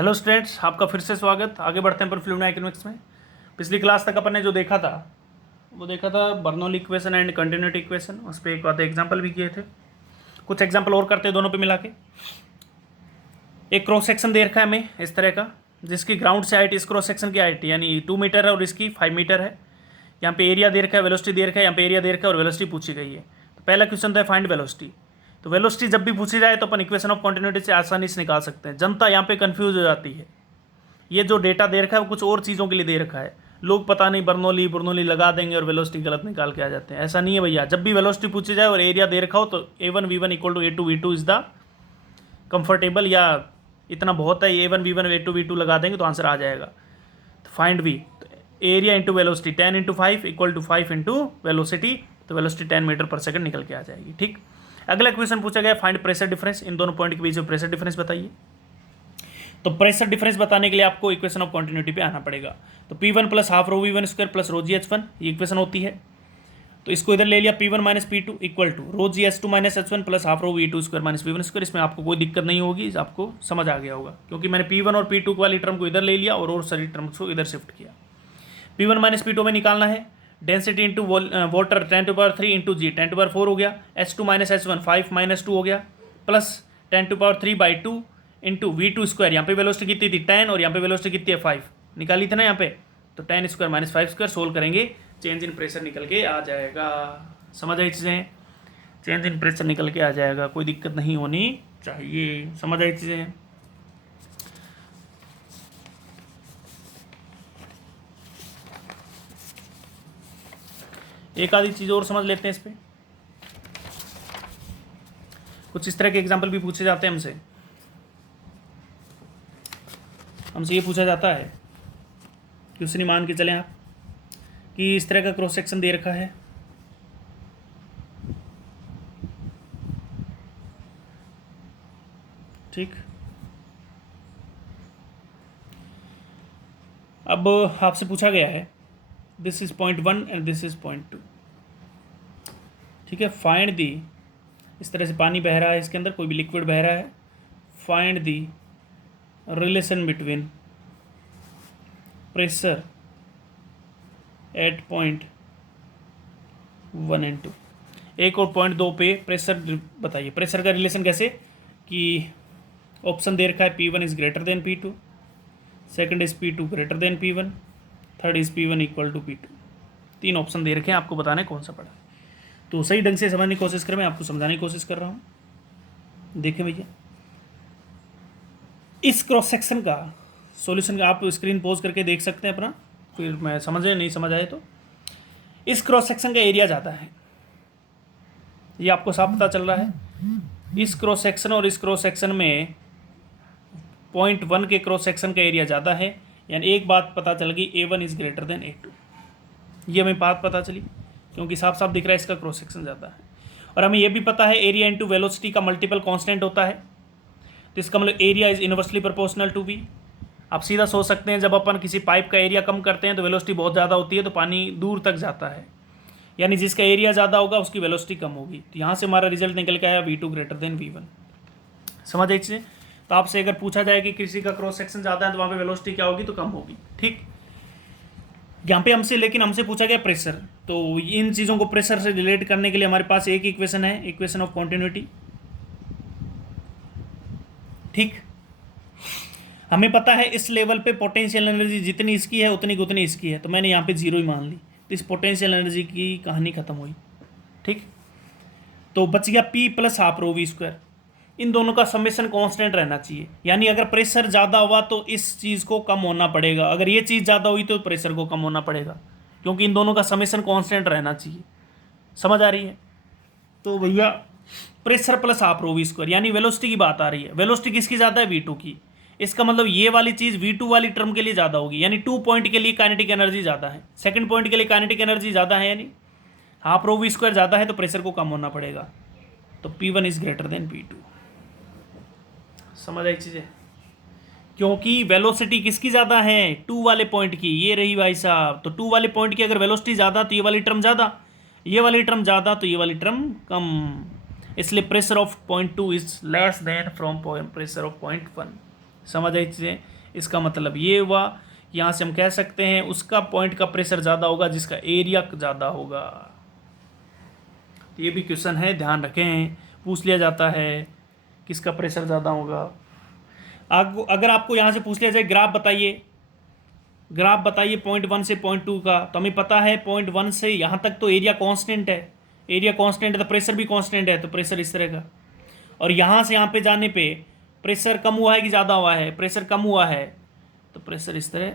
Hello students, आपका फिर से स्वागत। आगे बढ़ते हैं पर फ्लूइड इकोनॉमिक्स में। पिछली क्लास तक अपन ने जो देखा था वो देखा था Bernoulli equation and continuity equation. उस पर एक आधे एग्जाम्पल भी किए थे। कुछ एग्जाम्पल और करते हैं दोनों पे मिला के। एक क्रॉस सेक्शन दे रखा है हमें इस तरह का, जिसकी ग्राउंड से हाइट इस क्रॉस सेक्शन की हाइट यानी 2 मीटर है और इसकी 5 मीटर है। यहाँ पे एरिया दे रखा है, वेलोसिटी दे रखा है, यहाँ पे एरिया दे रखा है और वेलोसिटी पूछी गई है। तो पहला क्वेश्चन था फाइंड वेलोसिटी। तो वेलोसिटी जब भी पूछी जाए तो अपन इक्वेशन ऑफ कंटिन्यूटी से आसानी से निकाल सकते हैं। जनता यहाँ पे कंफ्यूज हो जाती है। ये जो डेटा दे रखा है वो कुछ और चीज़ों के लिए दे रखा है। लोग पता नहीं बर्नौली लगा देंगे और वेलोसिटी गलत निकाल के आ जाते हैं। ऐसा नहीं है भैया। जब भी वेलोसिटी पूछी जाए और एरिया दे रखा हो तो A1 V1 equal to A2 V2 is the comfortable, या इतना बहुत है A1 V1 A2 V2 लगा देंगे तो आंसर आ जाएगा। तो find V, area into velocity 10 into 5 equal to 5 into velocity, तो वेलोसिटी 10 मीटर पर सेकंड निकल के आ जाएगी। ठीक। अगला क्वेश्चन पूछा गया फाइंड प्रेशर डिफरेंस। इन दोनों पॉइंट के बीच में प्रेशर डिफरेंस बताइए। तो प्रेशर डिफरेंस बताने के लिए आपको इक्वेशन ऑफ कंटिन्यूटी पे आना पड़ेगा। तो P1 प्लस हाफ रो V1 स्क्वायर प्लस रो GH1 ये इक्वेशन होती है। तो इसको इधर ले लिया P1 minus P2 equal to rho GH2 minus H1 plus half rho V2 square minus V1 square. इसमें आपको कोई दिक्कत नहीं होगी, आपको समझ आ गया होगा, क्योंकि मैंने P1 और P2 वाली टर्म को इधर ले लिया और सारी टर्म्स को इधर शिफ्ट किया। P1 माइनस P2 में निकालना है density into water 10⁻³ into G 10⁻⁴ हो गया। H2 माइनस H1 5 माइनस 2 हो गया प्लस 10⁻³ इंटू V2 स्क्वायर। यहाँ पे वेलोसिटी कितनी थी 10 और यहाँ पे वेलोसिटी कितनी है 5 निकाली थी ना यहाँ पे। तो 10 स्क्वायर माइनस 5 स्क्वायर सोल्व करेंगे, चेंज इन प्रेशर निकल के आ जाएगा। समझ आई चीज़ें? चेंज इन प्रेशर निकल के आ जाएगा, कोई दिक्कत नहीं होनी चाहिए। समझ आई चीज़ें? एक आधी चीज़ और समझ लेते हैं इस पर। कुछ इस तरह के एग्जाम्पल भी पूछे जाते हैं हमसे ये पूछा जाता है, क्वेश्चन मान के चलें आप कि इस तरह का क्रॉस सेक्शन दे रखा है। ठीक। अब आपसे पूछा गया है this is point 1 and this is point 2। ठीक है। फाइंड दी, इस तरह से पानी बह रहा है, इसके अंदर कोई भी लिक्विड बह रहा है। Find the relation between pressure at point 1 and 2। एक और पॉइंट 2 पे प्रेशर बताइए। प्रेशर का रिलेशन कैसे कि ऑप्शन दे रखा है P1 is greater than P2, second is P2 greater than P1, third is P1 equal to P2। 3 option दे रखे हैं, आपको बताना है कौन सा पड़ा। तो सही ढंग से समझने की कोशिश करें, मैं आपको समझाने की कोशिश कर रहा हूँ। देखें भैया, इस क्रॉस सेक्शन का सॉल्यूशन का आप स्क्रीन पोज करके देख सकते हैं अपना, फिर मैं समझे नहीं समझ आए तो। इस क्रॉस सेक्शन का एरिया ज़्यादा है, ये आपको साफ पता चल रहा है। इस क्रॉस सेक्शन और इस क्रॉस सेक्शन में पॉइंट 1 के क्रॉस सेक्शन का एरिया ज़्यादा है, यानी एक बात पता चल गई A1 is greater then A2। ये हमें बात पता चली क्योंकि साफ साफ दिख रहा है इसका क्रॉस सेक्शन ज़्यादा है। और हमें यह भी पता है एरिया इंटू वेलोसिटी का मल्टीपल कांस्टेंट होता है, तो इसका मतलब area is inversely proportional to V। आप सीधा सोच सकते हैं, जब अपन किसी पाइप का एरिया कम करते हैं तो वेलोसिटी बहुत ज़्यादा होती है, तो पानी दूर तक जाता है, यानी जिसका एरिया ज़्यादा होगा उसकी वेलोसिटी कम होगी। तो यहाँ से हमारा रिजल्ट निकल के आया V2 ग्रेटर देन V1। समझ आई चीज़ें? तो आपसे अगर पूछा जाए कि किसी का क्रॉस सेक्शन ज़्यादा है तो वहाँ पे वेलोसिटी क्या होगी, तो कम होगी। ठीक। यहाँ पे हमसे पूछा गया प्रेशर, तो इन चीज़ों को प्रेशर से रिलेट करने के लिए हमारे पास एक इक्वेशन है, इक्वेशन ऑफ कंटिन्यूटी। ठीक। हमें पता है इस लेवल पे पोटेंशियल एनर्जी जितनी इसकी है उतनी की उतनी इसकी है, तो मैंने यहाँ पे 0 ही मान ली, तो इस पोटेंशियल एनर्जी की कहानी खत्म हुई। ठीक। तो बच गया P plus half rho V square. इन दोनों का समेशन कांस्टेंट रहना चाहिए, यानी अगर प्रेशर ज़्यादा हुआ तो इस चीज़ को कम होना पड़ेगा, अगर ये चीज़ ज़्यादा हुई तो प्रेशर को कम होना पड़ेगा, क्योंकि इन दोनों का समेशन कांस्टेंट रहना चाहिए। समझ आ रही है? तो भैया pressure plus half rho V square, यानी वेलोसिटी की बात आ रही है। वेलोसिटी किसकी ज़्यादा है? V2 की। इसका मतलब ये वाली चीज़ V2 वाली टर्म के लिए ज़्यादा होगी, यानी 2 पॉइंट के लिए काइनेटिक एनर्जी ज़्यादा है, सेकंड पॉइंट के लिए काइनेटिक एनर्जी ज़्यादा है, यानी हाफ रो V स्क्वायर ज़्यादा है, तो प्रेशर को कम होना पड़ेगा। तो P1 is greater than P2। समझ आई चीज़ें? क्योंकि वेलोसिटी किसकी ज़्यादा है? 2 वाले पॉइंट की। ये रही भाई साहब, तो 2 वाले पॉइंट की अगर वेलोसिटी ज़्यादा तो ये वाली टर्म ज़्यादा, ये वाली टर्म ज़्यादा तो ये वाली टर्म कम, इसलिए pressure of point 2 is less than from pressure of point 1। समझ आई चीज़ें। इसका मतलब ये हुआ, यहाँ से हम कह सकते हैं उसका पॉइंट का प्रेशर ज़्यादा होगा जिसका एरिया ज़्यादा होगा। तो ये भी क्वेश्चन है, ध्यान रखें, पूछ लिया जाता है किसका प्रेशर ज़्यादा होगा। अगर आपको यहाँ से पूछ लिया जाए ग्राफ बताइए पॉइंट 1 से पॉइंट 2 का, तो हमें पता है पॉइंट 1 से यहाँ तक तो एरिया कांस्टेंट है, एरिया कांस्टेंट है तो प्रेशर भी कांस्टेंट है, तो प्रेशर इस तरह का। और यहाँ से यहाँ पे जाने पे प्रेशर कम हुआ है कि ज़्यादा हुआ है, प्रेशर कम हुआ है, तो प्रेशर इस तरह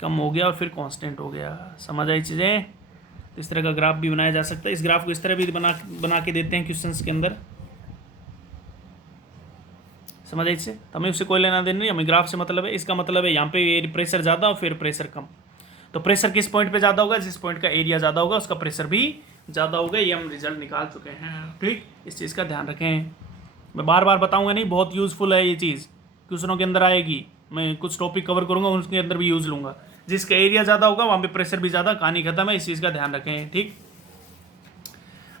कम हो गया और फिर कांस्टेंट हो गया। समझ आई चीज़ें। तो इस तरह का ग्राफ भी बनाया जा सकता है। इस ग्राफ को इस तरह भी बना के देते हैं क्वेश्चंस के अंदर। समझ आई इससे, तो हमें उससे कोई लेना देना नहीं, हमें ग्राफ से मतलब है। इसका मतलब है यहाँ पे प्रेशर ज़्यादा और फिर प्रेशर कम, तो प्रेशर किस पॉइंट पे ज़्यादा होगा, जिस पॉइंट का एरिया ज़्यादा होगा उसका प्रेशर भी ज़्यादा होगा। ये हम रिजल्ट निकाल चुके हैं। ठीक, इस चीज़ का ध्यान रखें। मैं बार बार बताऊँगा नहीं, बहुत यूज़फुल है ये चीज़, क्वेश्चनों के अंदर आएगी। मैं कुछ टॉपिक कवर करूँगा उसके अंदर भी यूज़ लूँगा। जिसका एरिया ज़्यादा होगा वहाँ पे प्रेशर भी ज़्यादा, कहानी खत्म है। इस चीज़ का ध्यान रखें। ठीक,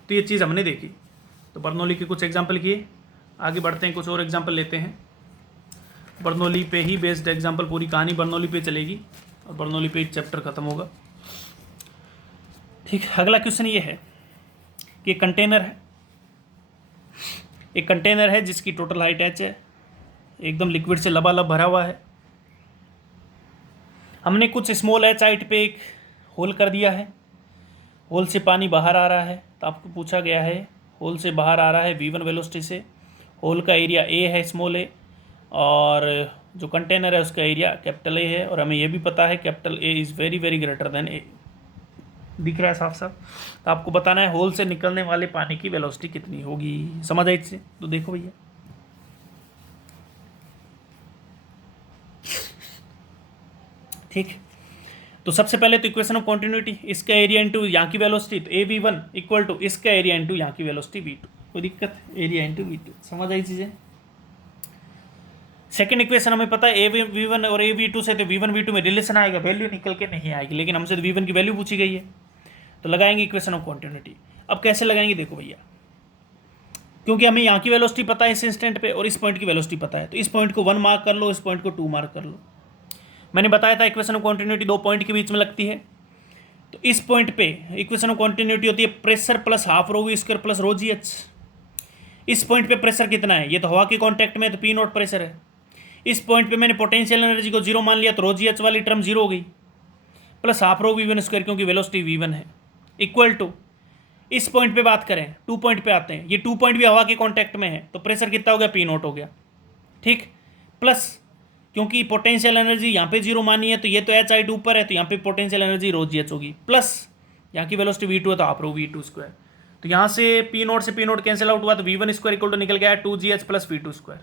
तो ये चीज़ हमने देखी। तो बर्नौली के कुछ एग्जाम्पल किए, आगे बढ़ते हैं, कुछ और एग्जाम्पल लेते हैं। बर्नौली पे ही बेस्ड एग्जाम्पल, पूरी कहानी बर्नौली पे चलेगी और बर्नौली पे चैप्टर खत्म होगा। ठीक, अगला क्वेश्चन ये है कि एक कंटेनर है जिसकी टोटल हाइट h है, एकदम लिक्विड से लबालब भरा हुआ है। हमने कुछ स्मॉल h हाइट पे एक होल कर दिया है, होल से पानी बाहर आ रहा है। तो आपको पूछा गया है होल से बाहर आ रहा है v1 वेलोसिटी से, होल का एरिया a है, स्मॉल a, और जो कंटेनर है उसका एरिया कैपिटल A है। और हमें यह भी पता है capital A is very very greater than A। दिख रहा है साफ साफ। तो आपको बताना है होल से निकलने वाले पानी की वेलोसिटी कितनी होगी। समझ आई इससे, तो देखो भैया, ठीक। तो सबसे पहले तो इक्वेशन ऑफ कॉन्टिन्यूटी, इसका एरिया इंटू यहाँ की वेलोसिटी, तो AV1 इक्वल टू इसका एरिया इंटू यहाँ की वेलोसिटी V2। कोई दिक्कत, एरिया इंटू V2। समझ आई चीज़ें। सेकंड इक्वेशन हमें पता है AV1 और AV2 से, तो V1 V2 में रिलेशन आएगा, वैल्यू निकल के नहीं आएगी, लेकिन हमसे तो V1 की वैल्यू पूछी गई है। तो लगाएंगे इक्वेशन ऑफ कॉन्टिन्यूटी। अब कैसे लगाएंगे देखो भैया, क्योंकि हमें यहाँ की वेलोसिटी पता है इस इंस्टेंट पे और इस पॉइंट की वेलोसिटी पता है, तो इस पॉइंट को 1 मार्क कर लो, इस पॉइंट को 2 मार्क कर लो। मैंने बताया था इक्वेशन ऑफ कॉन्टिन्यूटी 2 पॉइंट के बीच में लगती है। तो इस पॉइंट पे इक्वेशन ऑफ कॉन्टिन्यूटी होती है pressure plus half rho V square plus rho G H. इस पॉइंट पे प्रेशर कितना है, ये तो हवा के कॉन्टैक्ट में, तो पी नॉट प्रेशर है। इस पॉइंट पे मैंने पोटेंशियल एनर्जी को 0 मान लिया, तो रो जी एच वाली टर्म 0 हो गई, प्लस हाफ रो V1 स्क्वायर, क्योंकि वेलोसिटी V1 है, इक्वल टू इस पॉइंट पे बात करें, 2 पॉइंट पे आते हैं, ये 2 पॉइंट भी हवा के कॉन्टैक्ट में है, तो प्रेशर कितना हो गया, पी नॉट हो गया। ठीक, प्लस क्योंकि पोटेंशियल एनर्जी यहाँ पे 0 मानी है, तो ये तो एच हाइट ऊपर है, तो यहाँ पे पोटेंशियल एनर्जी रो जी एच होगी, प्लस यहाँ की वेलोसिटी V2 है, तो हाफ रो V2 स्क्वायर। तो यहाँ से पी नॉट से पी नॉट कैंसिल आउट हुआ, तो V1 स्क्वायर इक्वल टू निकल गया 2GH प्लस V2 स्क्वायर।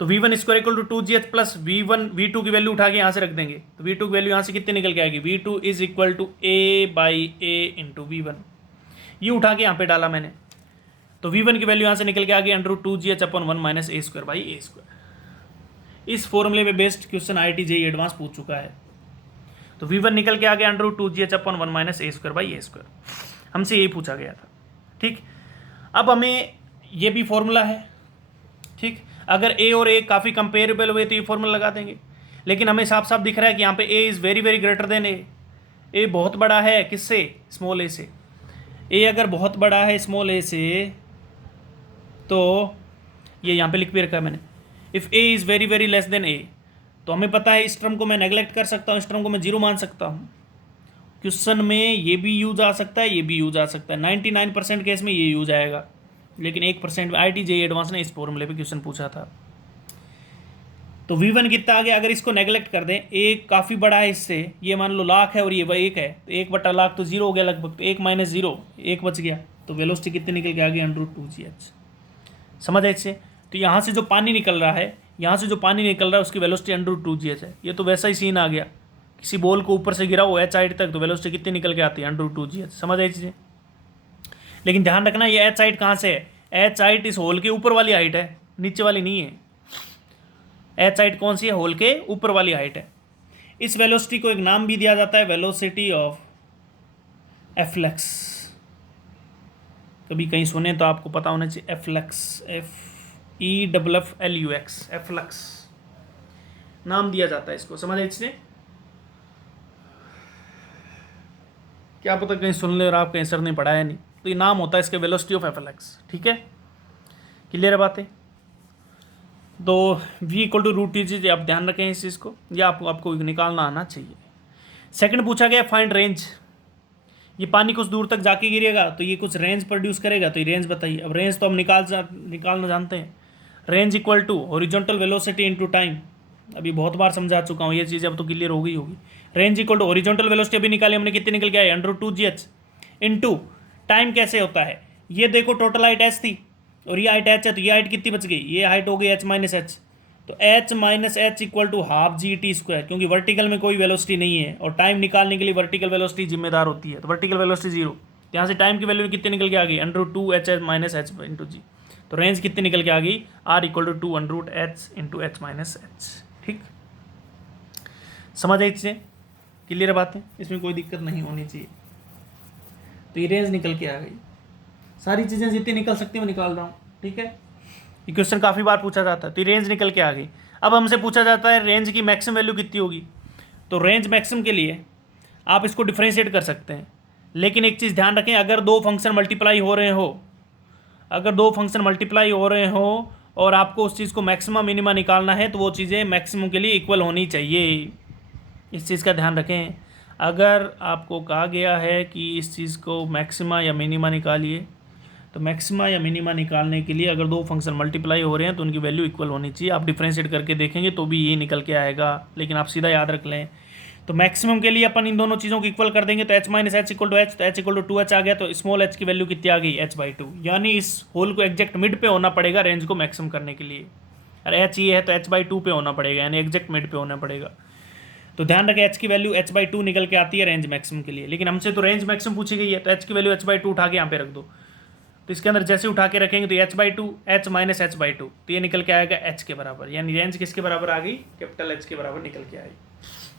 तो V1 square equal to 2GH plus V2 की वैल्यू उठा के यहाँ से रख देंगे, तो V2 की वैल्यू यहाँ से कितनी निकल के आएगी, V2 is equal to A/A into V1। ये उठा के यहाँ पे डाला मैंने, तो V1 की वैल्यू यहाँ से निकल के आ गई √2GH upon 1 minus A square by A square. इस फॉर्मूले पे based question IIT JEE advance पूछ चुका है। तो V1 निकल के आ गया √2GH upon 1 minus A square by A square, हमसे यही पूछा गया था। ठीक, अब हमें ये भी फॉर्मूला है। ठीक, अगर A और A काफ़ी कंपेरेबल हुए तो ये फॉर्मूला लगा देंगे, लेकिन हमें साफ साफ दिख रहा है कि यहाँ पे A is very very greater than A। A बहुत बड़ा है किससे, स्मॉल a से। A अगर बहुत बड़ा है स्मॉल a से, तो ये यहाँ पे लिख भी रखा है मैंने, if A is very very less than A, तो हमें पता है इस टर्म को मैं नेगलेक्ट कर सकता हूँ, इस टर्म को मैं 0 मान सकता हूँ। क्वेश्चन में ये भी यूज आ सकता है, ये भी यूज आ सकता है, 99% केस में ये यूज आएगा, लेकिन 1% में IIT JEE एडवांस ने इस फॉर्मूले पे क्वेश्चन पूछा था। तो V1 कितना आ गया, अगर इसको नेगलेक्ट कर दें, A काफ़ी बड़ा है इससे, ये मान लो लाख है और ये 1 है, तो 1/1,00,000 तो 0 हो गया लगभग, तो 1 माइनस 0 1 बच गया, तो वेलोसिटी कितनी निकल के आ गई √2GH। समझ है इससे। तो यहाँ से जो पानी निकल रहा है, यहाँ से जो पानी निकल रहा है उसकी वेलोसिटी √2GH है। ये तो वैसा ही सीन आ गया, किसी बॉल को ऊपर से गिरा हो H हाइट तक, तो वेलोसिटी कितनी निकल के आती है √2GH। समझ आई चीज़ें। लेकिन ध्यान रखना ये H हाइट कहाँ से है, H हाइट इस होल के ऊपर वाली हाइट है, नीचे वाली नहीं है। H हाइट कौन सी है, होल के ऊपर वाली हाइट है। इस वेलोसिटी को एक नाम भी दिया जाता है, वेलोसिटी ऑफ एफ्लेक्स। कभी कहीं सुने तो आपको पता होना चाहिए, एफ्लेक्स, EFFLUX, एफ्लक्स नाम दिया जाता है इसको, समझ इसने। क्या पता कहीं सुन ले और आप कहीं सर ने पढ़ाया नहीं, तो ये नाम होता है इसके, वेलोसिटी ऑफ एफ्लक्स। ठीक है, क्लियर है बातें। तो v=√TG, आप ध्यान रखें इस चीज़ को, या आपको निकालना आना चाहिए। सेकंड पूछा गया फाइंड रेंज। ये पानी कुछ दूर तक जाके गिरेगा तो ये कुछ रेंज प्रोड्यूस करेगा, तो ये रेंज बताइए। अब रेंज तो हम निकालना जानते हैं। Range equal to horizontal velocity into time. अभी बहुत बार समझा चुका हूँ ये चीज़, अब तो क्लियर हो गई होगी। Range equal to horizontal velocity अभी निकाली हमने, कितनी निकल के आई, √2gh इनटू टाइम। कैसे होता है ये देखो, टोटल हाइट h थी और ये हाइट h है, तो ये हाइट कितनी बच गई, ये हाइट हो गई h माइनस एच। तो h minus H equal to half GT², क्योंकि वर्टिकल में कोई वेलोसिटी नहीं है और टाइम निकालने के लिए वर्टिकल वेलोसिटी जिम्मेदार होती है, तो वर्टिकल वेलोसिटी 0। तो यहाँ से टाइम की वैल्यू कितनी निकल के आ गई, √2h माइनस एच इंटू जी। तो रेंज कितनी निकल के आ गई, R=2 √h into H minus H. ठीक, समझ आई चीज़ें, क्लियर बात है, इसमें कोई दिक्कत नहीं होनी चाहिए। तो ये रेंज निकल के आ गई, सारी चीज़ें जितनी निकल सकती मैं निकाल रहा हूँ। ठीक है, ये क्वेश्चन काफ़ी बार पूछा जाता है। तो ये रेंज निकल के आ गई। अब हमसे पूछा जाता है रेंज की मैक्सिमम वैल्यू कितनी होगी। तो रेंज मैक्सिमम के लिए आप इसको डिफ्रेंशिएट कर सकते हैं, लेकिन एक चीज़ ध्यान रखें, अगर दो फंक्शन मल्टीप्लाई हो रहे हो और आपको उस चीज़ को मैक्सिमम मिनिमा निकालना है, तो वो चीज़ें मैक्सिमम के लिए इक्वल होनी चाहिए। इस चीज़ का ध्यान रखें। अगर आपको कहा गया है कि इस चीज़ को मैक्सिमा या मिनिमा निकालिए, तो मैक्सिमा या मिनिमा निकालने के लिए अगर दो फंक्शन मल्टीप्लाई हो रहे हैं तो उनकी वैल्यू इक्वल होनी चाहिए। आप डिफ्रेंशिएट करके देखेंगे तो भी ये निकल के आएगा, लेकिन आप सीधा याद रख लें। तो मैक्सिमम के लिए अपन इन दोनों चीज़ों को इक्वल कर देंगे, तो h minus H equal to H, तो h इक्वल टू 2h आ गया। तो स्मॉल h की वैल्यू कितनी आ गई, h/2। यानी इस होल को एग्जैक्ट मिड पे होना पड़ेगा रेंज को मैक्सिमम करने के लिए। अरे h ये है तो h/2 पे होना पड़ेगा, यानी एग्जैक्ट मिड पे होना पड़ेगा। तो ध्यान रखें h की वैल्यू h/2 निकल के आती है रेंज मैक्सिमम के लिए, लेकिन हमसे तो रेंज मैक्सिमम पूछी गई है, तो h की वैल्यू h/2 उठा के यहाँ पे रख दो। तो इसके अंदर जैसे उठा के रखेंगे तो h/2 h माइनस h/2, तो ये निकल के आएगा h के बराबर, यानी रेंज किसके बराबर आ गई, कैपिटल H के बराबर निकल के आई।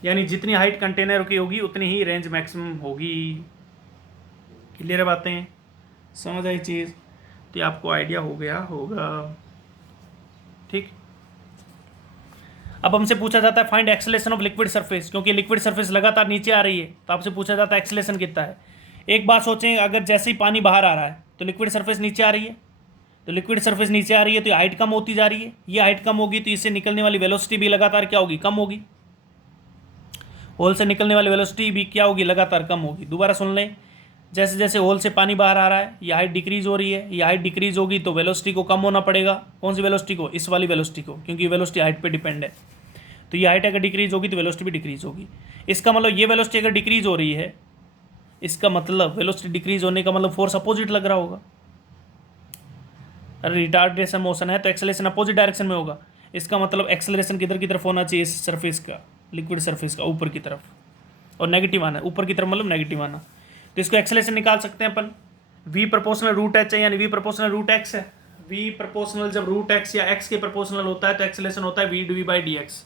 यानी जितनी हाइट कंटेनर की होगी उतनी ही रेंज मैक्सिमम होगी। क्लियर है बातें, समझ आई चीज़, तो आपको आइडिया हो गया होगा। ठीक, अब हमसे पूछा जाता है find acceleration of liquid surface, क्योंकि लिक्विड सरफेस लगातार नीचे आ रही है, तो आपसे पूछा जाता है एक्सेलेरेशन कितना है। एक बात सोचें, अगर जैसे ही पानी बाहर आ रहा है तो लिक्विड सरफेस नीचे आ रही है, तो लिक्विड सरफेस नीचे आ रही है तो हाइट कम होती जा रही है। ये हाइट कम होगी तो इससे निकलने वाली वेलोसिटी भी लगातार क्या होगी, कम होगी। होल से निकलने वाली वेलोसिटी भी क्या होगी, लगातार कम होगी। दोबारा सुन लें, जैसे जैसे होल से पानी बाहर आ रहा है ये हाइट डिक्रीज हो रही है, ये हाइट डिक्रीज होगी तो वेलोसिटी को कम होना पड़ेगा। कौन सी वेलोसिटी को, इस वाली वेलोसिटी को, क्योंकि वेलोसिटी हाइट पे डिपेंड है। तो ये हाइट अगर डिक्रीज होगी तो वेलोसिटी भी डिक्रीज होगी। इसका मतलब ये वेलोसिटी अगर डिक्रीज हो रही है, इसका मतलब वेलोसिटी डिक्रीज होने का मतलब फोर्स अपोजिट लग रहा होगा। अरे रिटार्डेशन मोशन है तो एक्सेलरेशन अपोजिट डायरेक्शन में होगा। इसका मतलब एक्सेलरेशन किधर की तरफ होना चाहिए, इस सरफेस का, लिक्विड सरफेस का ऊपर की तरफ, और नेगेटिव आना, ऊपर की तरफ मतलब नेगेटिव आना। तो इसको एक्सेलरेशन निकाल सकते हैं अपन, v प्रोपोर्शनल √h है, यानी v प्रोपोर्शनल √x है। v प्रोपोर्शनल जब √x या x के प्रोपोर्शनल होता है तो एक्सेलरेशन होता है v/dv/dx।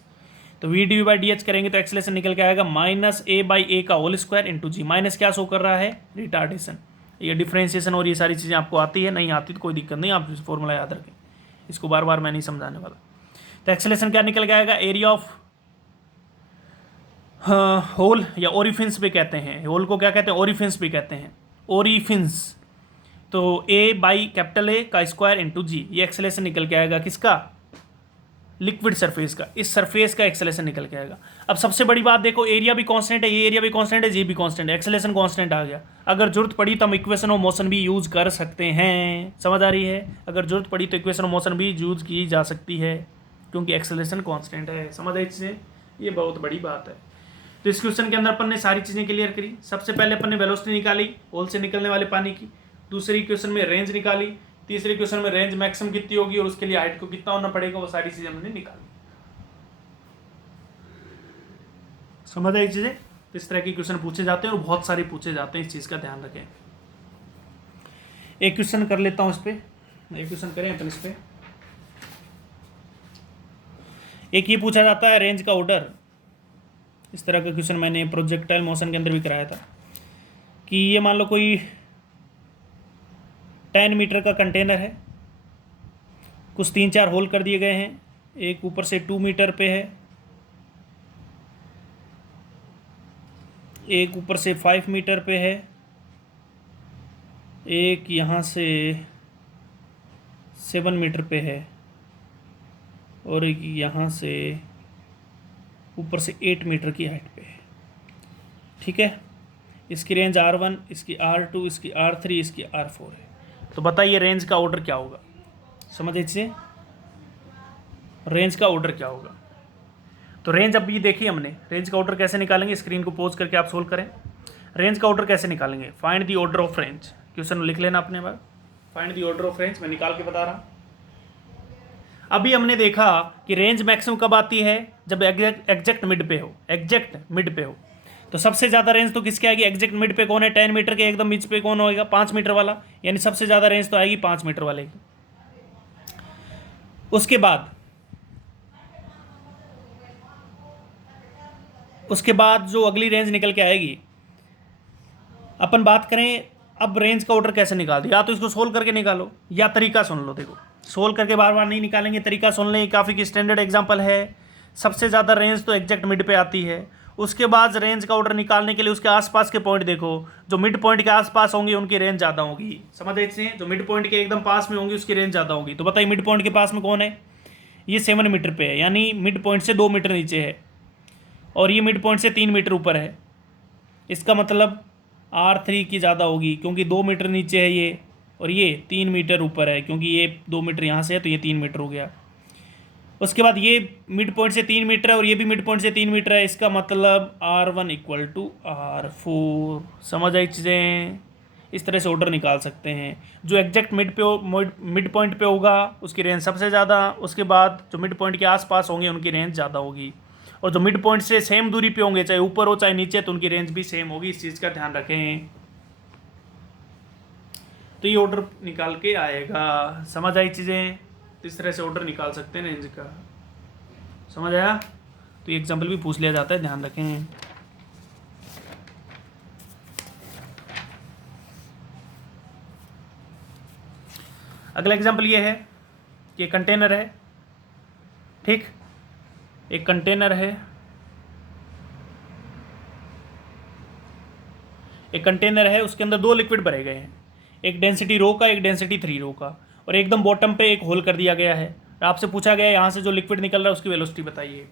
तो v/dv/dh करेंगे तो एक्सेलरेशन निकल के आएगा -a/a का होल स्क्वायर इंटू जी। माइनस क्या शो कर रहा है, रिटार्डेशन। ये डिफ्रेंशिएशन और ये सारी चीज़ें आपको आती है, नहीं आती तो कोई दिक्कत नहीं, आप फॉर्मूला याद रखें, इसको बार बार मैं नहीं समझाने वाला। तो एक्सेलरेशन क्या निकल के आएगा, एरिया ऑफ होल या ओरिफिन्स भी कहते हैं, होल को क्या कहते हैं, ओरिफिन्स भी कहते हैं, ओरिफिन्स। तो A/A का स्क्वायर इंटू जी, ये एक्सेलरेशन निकल के आएगा किसका, लिक्विड सरफेस का, इस सरफेस का एक्सेलरेशन निकल के आएगा। अब सबसे बड़ी बात देखो, एरिया भी कांस्टेंट है, ये एरिया भी कांस्टेंट है, जी भी कांस्टेंट है, एक्सेलरेशन कांस्टेंट आ गया। अगर जरूरत पड़ी तो हम इक्वेशन ऑफ मोशन भी यूज़ कर सकते हैं, समझ आ रही है, अगर जरूरत पड़ी तो इक्वेशन ऑफ मोशन भी यूज़ की जा सकती है, क्योंकि एक्सेलरेशन कांस्टेंट है। समझ आई चीज़ें, ये बहुत बड़ी बात है। तो इस क्वेश्चन के अंदर अपन ने सारी चीज़ें क्लियर करी। सबसे पहले अपन ने वेलोसिटी निकाली होल से निकलने वाले पानी की, दूसरी क्वेश्चन में रेंज निकाली, तीसरे क्वेश्चन में रेंज मैक्सिमम कितनी होगी और उसके लिए हाइट को कितना होना पड़ेगा, वो सारी चीज़ें हमने निकाली। समझ आई चीज़ें, इस तरह के क्वेश्चन पूछे जाते हैं और बहुत सारे पूछे जाते हैं, इस चीज़ का ध्यान रखें। एक क्वेश्चन कर लेता हूँ इस पर, एक क्वेश्चन करें अपन इस पर। एक ये पूछा जाता है रेंज का ऑर्डर। इस तरह का क्वेश्चन मैंने प्रोजेक्टाइल मोशन के अंदर भी कराया था कि ये मान लो कोई 10 मीटर का कंटेनर है, कुछ 3-4 होल कर दिए गए हैं। एक ऊपर से 2 मीटर पे है, एक ऊपर से 5 मीटर पे है, एक यहाँ से 7 मीटर पे है, और एक यहाँ से ऊपर से 8 मीटर की हाइट पे है। ठीक है, इसकी रेंज R1, इसकी R2, इसकी R3, इसकी R4 है। तो बताइए रेंज का ऑर्डर क्या होगा। समझ इसे, रेंज का ऑर्डर क्या होगा। तो रेंज अब ये देखिए हमने, रेंज का ऑर्डर कैसे निकालेंगे, स्क्रीन को पॉज करके आप सोल्व करें। रेंज का ऑर्डर कैसे निकालेंगे, find the order of range, question लिख लेना अपने बार। Find the order of range मैं निकाल के बता रहा। अभी हमने देखा कि रेंज मैक्सिमम कब आती है, जब एग्जैक्ट मिड पे हो, एग्जैक्ट मिड पे हो। तो सबसे ज़्यादा रेंज तो किसकी आएगी, एग्जैक्ट मिड पे कौन है, 10 मीटर के एकदम बीच पे कौन होएगा, 5 मीटर वाला, यानी सबसे ज़्यादा रेंज तो आएगी 5 मीटर वाले की। उसके बाद जो अगली रेंज निकल के आएगी, अपन बात करें अब रेंज का ऑर्डर कैसे निकाल दिया। या तो इसको सोल्व करके निकालो या तरीका सुन लो। देखो सोल्व करके बार बार नहीं निकालेंगे, तरीका सुन लें, काफ़ी स्टैंडर्ड एग्जांपल है। सबसे ज़्यादा रेंज तो एग्जैक्ट मिड पे आती है। उसके बाद रेंज का ऑर्डर निकालने के लिए उसके आसपास के पॉइंट देखो, जो मिड पॉइंट के आसपास होंगे उनकी रेंज ज़्यादा होगी। समझ रहे, जो मिड पॉइंट के एकदम पास में होंगी उसकी रेंज ज़्यादा होगी। तो बताइए मिड पॉइंट के पास में कौन है, ये 7 मीटर पे है, यानी मिड पॉइंट से 2 मीटर नीचे है, और ये मिड पॉइंट से 3 मीटर ऊपर है। इसका मतलब R3 की ज़्यादा होगी, क्योंकि 2 मीटर नीचे है ये, और ये 3 मीटर ऊपर है, क्योंकि ये 2 मीटर यहाँ से है तो ये 3 मीटर हो गया। उसके बाद ये मिड पॉइंट से 3 मीटर है और ये भी मिड पॉइंट से 3 मीटर है। इसका मतलब R1 इक्वल टू R4। समझ आई चीज़ें, इस तरह से ऑर्डर निकाल सकते हैं। जो एग्जैक्ट मिड पॉइंट पे होगा उसकी रेंज सबसे ज़्यादा, उसके बाद जो मिड पॉइंट के आसपास होंगे उनकी रेंज ज़्यादा होगी, और जो मिड पॉइंट से सेम दूरी पे होंगे, चाहे ऊपर हो चाहे नीचे, तो उनकी रेंज भी सेम होगी। इस चीज़ का ध्यान रखें। तो ये ऑर्डर निकाल के आएगा। समझ आई चीज़ें, इस तरह से ऑर्डर निकाल सकते हैं रेंज का। समझ आया, तो ये एग्जाम्पल भी पूछ लिया जाता है, ध्यान रखें। अगला एग्जाम्पल ये है कि कंटेनर है, ठीक, एक कंटेनर है, एक कंटेनर है, उसके अंदर 2 लिक्विड भरे गए हैं, एक डेंसिटी रो का, एक डेंसिटी 3 रो का, और एकदम बॉटम पे एक होल कर दिया गया है। आपसे पूछा गया है यहाँ से जो लिक्विड निकल रहा है उसकी वेलोसिटी बताइए।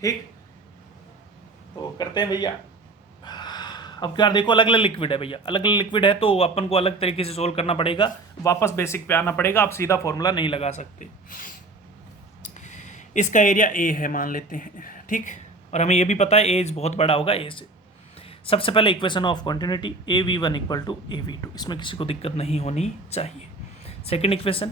ठीक, तो करते हैं भैया। अब क्या देखो, अलग अलग लिक्विड है भैया, अलग अलग लिक्विड है तो अपन को अलग तरीके से सोल्व करना पड़ेगा, वापस बेसिक पे आना पड़ेगा। आप सीधा फॉर्मूला नहीं लगा सकते। इसका एरिया ए है मान लेते हैं, ठीक, और हमें ये भी पता है एज बहुत बड़ा होगा ए से। सबसे पहले equation of continuity AV1 equal to AV2, इसमें किसी को दिक्कत नहीं होनी चाहिए। सेकंड इक्वेशन,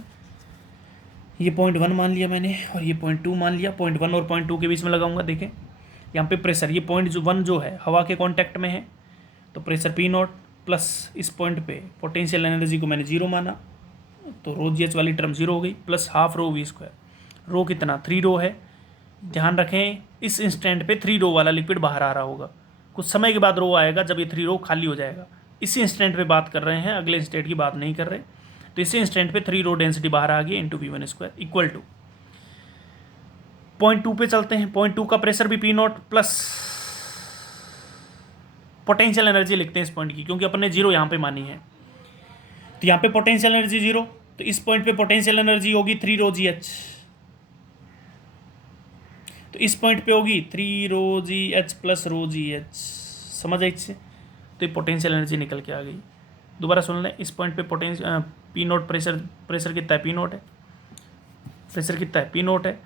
ये 0.1 मान लिया मैंने और ये 0.2 मान लिया। 0.1 और 0.2 के बीच में लगाऊंगा। देखें यहाँ पे प्रेशर, ये 0.1 जो है हवा के कांटेक्ट में है, तो प्रेशर P0 प्लस इस पॉइंट पे पोटेंशियल एनर्जी को मैंने 0 माना, तो रो GH वाली टर्म 0 हो गई, प्लस हाफ रो V²। रो कितना, 3 रो है। ध्यान रखें इस इंस्टेंट पे 3 रो वाला लिक्विड बाहर आ रहा होगा, कुछ समय के बाद रो आएगा जब ये 3 रो खाली हो जाएगा। इसी इंस्टेंट पे बात कर रहे हैं, अगले इंस्टेंट की बात नहीं कर रहे। तो इसी इंस्टेंट पे 3 रो डेंसिटी बाहर आ गई इंटू V1² इक्वल टू 0.2 पे चलते हैं। 0.2 का प्रेशर भी P0 प्लस पोटेंशियल एनर्जी लिखते हैं इस पॉइंट की, क्योंकि अपन ने 0 यहाँ पे मानी है। तो यहाँ पे पोटेंशियल एनर्जी 0, तो इस पॉइंट पे पोटेंशियल एनर्जी होगी 3 रो GH, तो इस पॉइंट पे होगी 3 रो GH प्लस रो GH। समझ आई इससे, तो ये पोटेंशियल एनर्जी निकल के आ गई। दोबारा सुन लें, इस पॉइंट पे पोटेंशियल P0 प्रेशर कितना है, P0 है, प्रेशर कितना है, P0 है।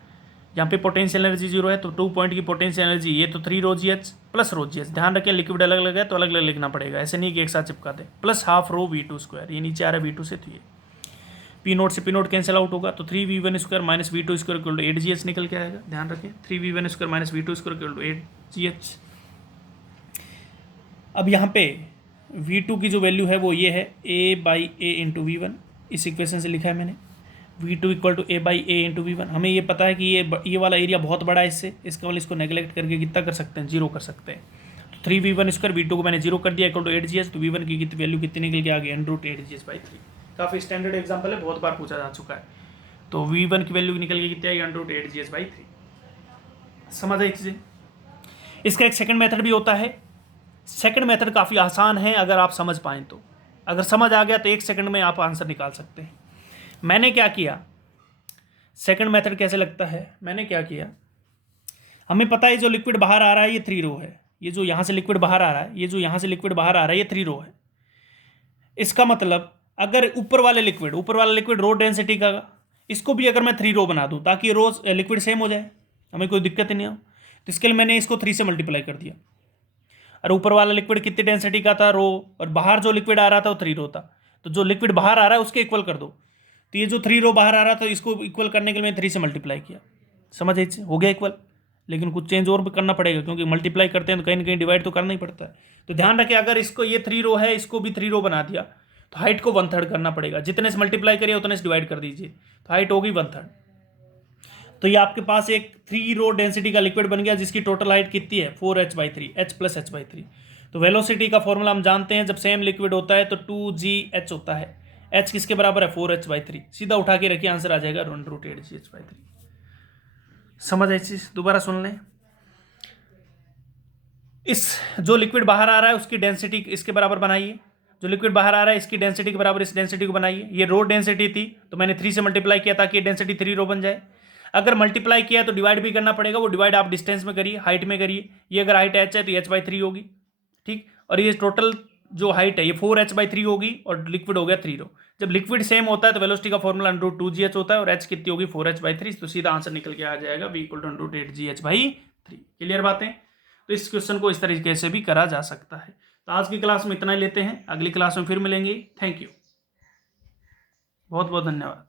यहाँ पे पोटेंशियल एनर्जी 0 है, तो 2 पॉइंट की पोटेंशियल एनर्जी ये तो 3 रो GH प्लस रो GH। ध्यान रखें लिक्विड अलग अलग है तो अलग अलग लिखना पड़ेगा, ऐसे नहीं कि एक साथ चिपका दे। प्लस हाफ रो V2², ये नीचे आ रहा है V2 से, तो ये P0 से P0 कैंसिल आउट होगा, तो 3V1² minus V2² equal to 8GH निकल के आएगा। ध्यान रखें 3V1² minus V2² equal to 8GH। अब यहाँ पे V2 की जो वैल्यू है वो ये है A/A इंटू V1, इस इक्वेशन से लिखा है मैंने। V2 equal to A/A into V1। हमें ये पता है कि ये वाला एरिया बहुत बड़ा है, इसका वाला इसको नेगलेक्ट करके कितना कर सकते हैं, 0 कर सकते हैं। तो 3V1², V2 को मैंने 0 कर दिया इक्वल टू 8GH, तो V1 की वैल्यू कितनी निकल के आ गई, √8GH/3। काफ़ी स्टैंडर्ड एग्जाम्पल है, बहुत बार पूछा जा चुका है। तो V1 की वैल्यू निकल के कितनी आएगी, √8GH/3। समझ आई चीज़ें। इसका एक सेकंड मेथड भी होता है। सेकंड मेथड काफ़ी आसान है अगर आप समझ पाएँ तो। अगर समझ आ गया तो 1 सेकंड में आप आंसर निकाल सकते हैं। मैंने क्या किया, सेकंड मेथड कैसे लगता है, मैंने क्या किया, हमें पता है जो लिक्विड बाहर आ रहा है ये 3 रो है, ये जो यहाँ से लिक्विड बाहर आ रहा है, ये जो यहाँ से लिक्विड बाहर आ रहा है ये 3 रो है। इसका मतलब अगर ऊपर वाला लिक्विड रो डेंसिटी का, इसको भी अगर मैं 3 रो बना दूँ ताकि रो लिक्विड सेम हो जाए, हमें कोई दिक्कत ही नहीं हो, तो इसके लिए मैंने इसको 3 से मल्टीप्लाई कर दिया। और ऊपर वाला लिक्विड कितनी डेंसिटी का था, रो, और बाहर जो लिक्विड आ रहा था वो 3 रो था, तो जो लिक्विड बाहर आ रहा है उसके इक्वल कर दो। तो ये जो 3 रो बाहर आ रहा था इसको इक्वल करने के लिए मैं 3 से मल्टीप्लाई किया। समझ आई, हो गया इक्वल। लेकिन कुछ चेंज और भी करना पड़ेगा क्योंकि मल्टीप्लाई करते हैं तो कहीं ना कहीं डिवाइड तो करना ही पड़ता है। तो ध्यान रखें, अगर इसको ये 3 रो है इसको भी 3 रो बना दिया तो हाइट को 1/3 करना पड़ेगा। जितने से मल्टीप्लाई करिए उतने से डिवाइड कर दीजिए, तो हाइट होगी 1/3। तो ये आपके पास एक 3 रो डेंसिटी का लिक्विड बन गया जिसकी टोटल हाइट कितनी है, 4h/3, h+h/3। तो वेलोसिटी का फॉर्मूला हम जानते हैं, जब सेम लिक्विड होता है तो 2gh होता है। h किसके बराबर है, 4h/3। सीधा उठा के रखिए, आंसर आ जाएगा √8gh/3। समझ आई चीज, दोबारा सुन लें। इस जो लिक्विड बाहर आ रहा है उसकी डेंसिटी इसके बराबर बनाइए, जो लिक्विड बाहर आ रहा है इसकी डेंसिटी के बराबर इस डेंसिटी को बनाइए। ये रो डेंसिटी थी तो मैंने 3 से मल्टीप्लाई किया ताकि ये डेंसिटी 3 रो बन जाए। अगर मल्टीप्लाई किया तो डिवाइड भी करना पड़ेगा, वो डिवाइड आप डिस्टेंस में करिए, हाइट में करिए। ये अगर हाइट h है तो h/3 होगी, ठीक। और ये टोटल जो हाइट है ये 4h/3 होगी और लिक्विड हो गया 3 रो। जब लिक्विड सेम होता है तो वेलोसिटी का फॉर्मूला √2gh होता है और h कितनी होगी, 4h/3। तो सीधा आंसर निकल के आ जाएगा v = √8gh/3। क्लियर बातें। तो इस क्वेश्चन को इस तरीके से भी करा जा सकता है। तो आज की क्लास में इतना ही लेते हैं, अगली क्लास में फिर मिलेंगे। थैंक यू, बहुत बहुत धन्यवाद।